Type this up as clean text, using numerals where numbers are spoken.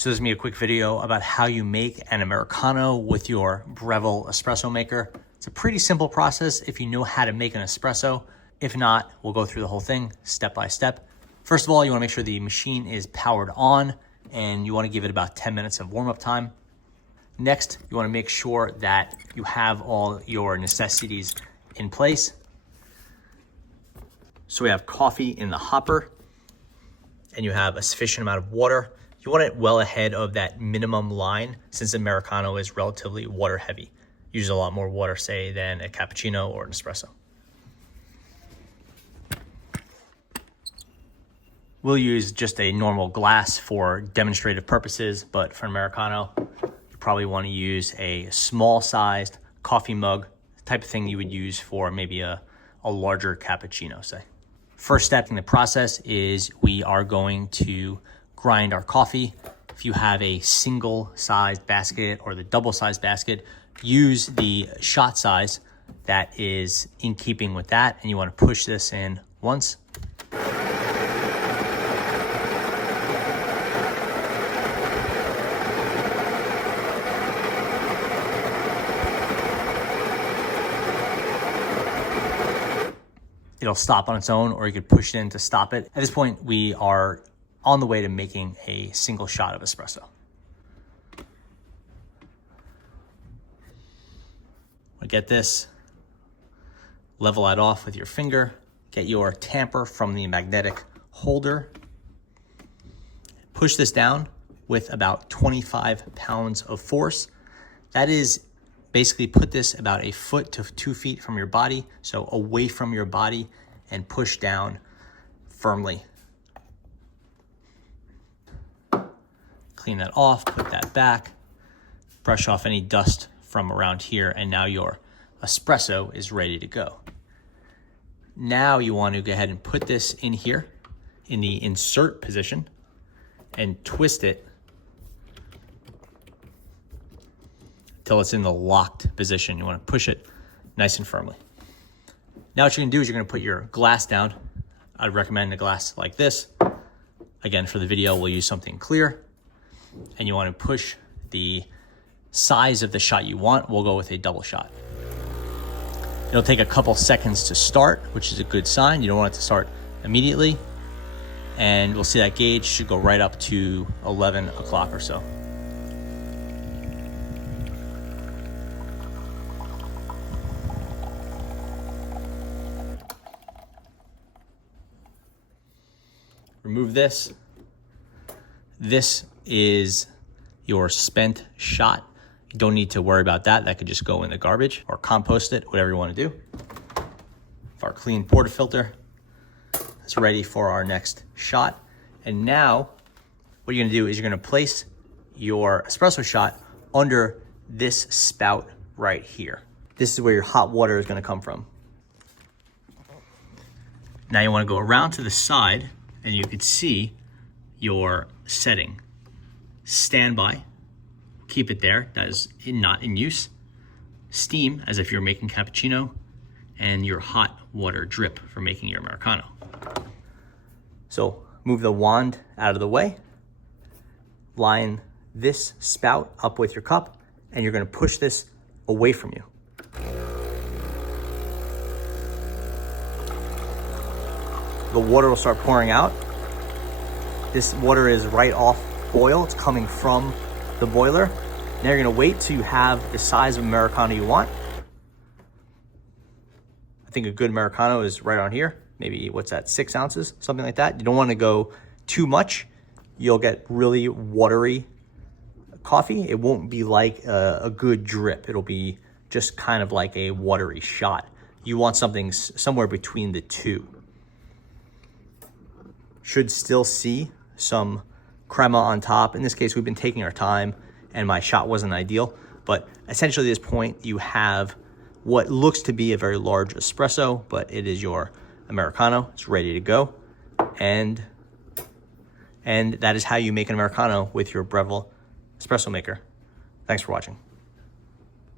So this is me a quick video about how you make an Americano with your Breville espresso maker. It's a pretty simple process if you know how to make an espresso. If not, we'll go through the whole thing step by step. First of all, you wanna make sure the machine is powered on and you wanna give it about 10 minutes of warm-up time. Next, you wanna make sure that you have all your necessities in place. So we have coffee in the hopper and you have a sufficient amount of water. You want it well ahead of that minimum line since Americano is relatively water heavy. Uses a lot more water, say, than a cappuccino or an espresso. We'll use just a normal glass for demonstrative purposes, but for an Americano, you probably want to use a small sized coffee mug, the type of thing you would use for maybe a larger cappuccino, say. First step in the process is we are going to grind our coffee. If you have a single sized basket or the double sized basket, use the shot size that is in keeping with that. And you want to push this in once. It'll stop on its own, or you could push it in to stop it. At this point, we are on the way to making a single shot of espresso. Get this, level that off with your finger, get your tamper from the magnetic holder, push this down with about 25 pounds of force. That is basically put this about 1 foot to 2 feet from your body, so away from your body, and push down firmly. Clean that off, put that back, brush off any dust from around here, and now your espresso is ready to go. Now you want to go ahead and put this in here in the insert position and twist it till it's in the locked position. You want to push it nice and firmly. Now what you're gonna do is you're gonna put your glass down. I'd recommend a glass like this. Again, for the video, we'll use something clear. And you want to push the size of the shot you want. We'll go with a double shot. It'll take a couple seconds to start, which is a good sign. You don't want it to start immediately. And we'll see that gauge should go right up to 11 o'clock or so. Remove this. This is your spent shot. You don't need to worry about that. That could just go in the garbage or compost it, whatever you want to do. Our clean portafilter is ready for our next shot. And now what you're gonna do is you're gonna place your espresso shot under this spout right here. This is where your hot water is gonna come from. Now you wanna go around to the side and you can see your setting. Standby, keep it there, that is not in use. Steam, as if you're making cappuccino, and your hot water drip for making your Americano. So move the wand out of the way, line this spout up with your cup, and you're gonna push this away from you. The water will start pouring out. This water is right off boil. It's coming from the boiler. Now you're gonna wait till you have the size of Americano you want. I think a good Americano is right on here. Maybe, what's that, 6 ounces, something like that. You don't wanna go too much. You'll get really watery coffee. It won't be like a good drip. It'll be just kind of like a watery shot. You want something somewhere between the two. Should still see some crema on top. In this case, we've been taking our time and my shot wasn't ideal, but essentially at this point you have what looks to be a very large espresso, but it is your Americano. It's ready to go. And that is how you make an Americano with your Breville espresso maker. Thanks for watching.